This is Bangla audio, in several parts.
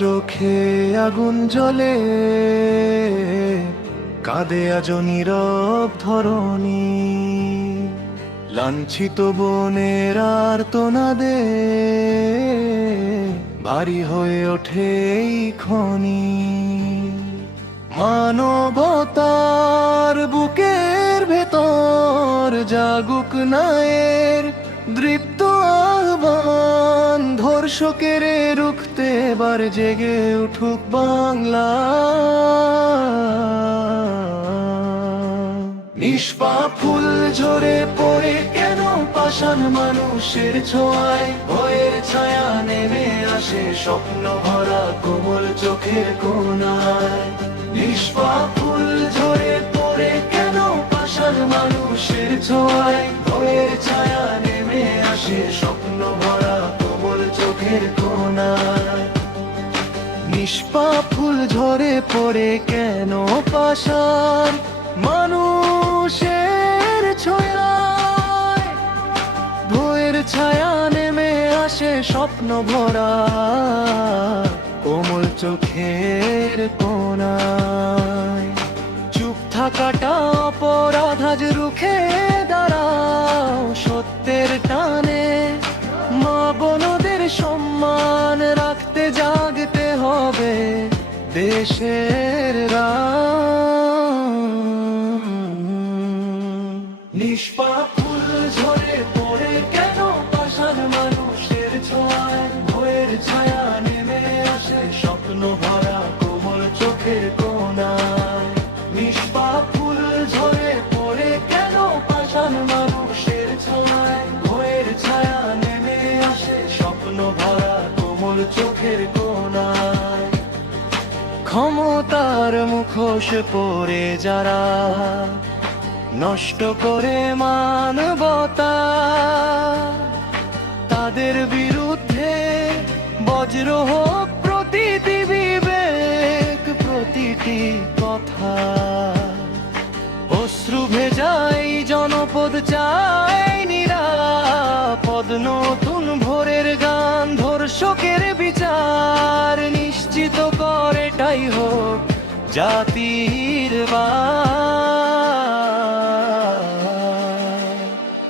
চোখে আগুন জ্বলে, কাঁদে আজ নীরব ধরণী। লাঞ্ছিত বনের আর্তনাদে ভারী হয়ে ওঠে এই খনি। মানবতার বুকের ভেতর জাগুক নায়ের দৃপ্ত আহ্বান। ধর্ষকের রুখতে এবার জেগে উঠুক বাংলা। নিষ্পাপ ফুল ঝরে পড়ে কেন পাষাণ মানুষের ছোঁয়ায়? ভয়ের ছায়া নেমে আসে স্বপ্ন ভরা কোমল চোখের কোণায়। নিষ্পাপ ফুল ঝরে পড়ে কেন পাষাণ মানুষের ছোঁয়ায়? ভয়ের ছায়া নেমে আসে স্বপ্ন ভরা কোমল চোখের কোণায়। নিষ্পাপ ফুল ঝরে পড়ে কেন পাষাণ মানুষের ছোঁয়ায়? ভয়ের ছায়া নেমে আসে স্বপ্ন ভরা কোমল চোখের কোণায়। চুপ থাকাটা অপরাধ, আজ রুখে দাঁড়াও সত্যের টানে। মা বোনদের সম্মান রাখতে জাগতে হবে দেশের নিষ্পাপ ফুল ঝরে পড়ে কেন পাষাণ মানুষের ছোঁয়ায়? ভয়ের ছায়া নেমে আসে স্বপ্ন ভরা কোমল চোখের কোণায়। নিষ্পাপ ফুল ঝরে পড়ে কেন পাষাণ মানুষের ছোঁয়ায়? ভয়ের ছায়া নেমে আসে স্বপ্ন ভরা কোমল চোখের কোণায়। ক্ষমতার মুখোশ পরে যারা নষ্ট করে মানবতা, তাদের বিরুদ্ধে বজ্র হোক প্রতিটি বিবেক, প্রতিটি কথা। অশ্রু ভেজাই জনপদ চাই নিরাপদ নতুন ভোরের গান। ধর্ষকের বিচার নিশ্চিত করে এটাই হোক জাতির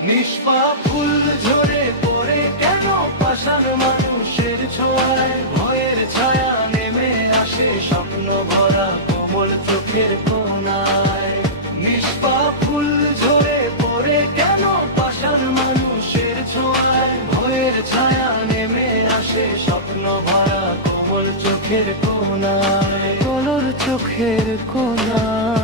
নিষ্পাপ ফুল ঝরে পড়ে কেন পাষাণ মানুষের ছোঁয়ায়? ভয়ের ছায়া নেমে আসে স্বপ্ন ভরা কোমল চোখের কোণায়। নিষ্পাপ ফুল ঝরে পড়ে কেন পাষাণ মানুষের ছোঁয়ায়? ভয়ের ছায়া নেমে আসে স্বপ্ন ভরা কোমল চোখের কোণায়, কোমল চোখের কোণায়।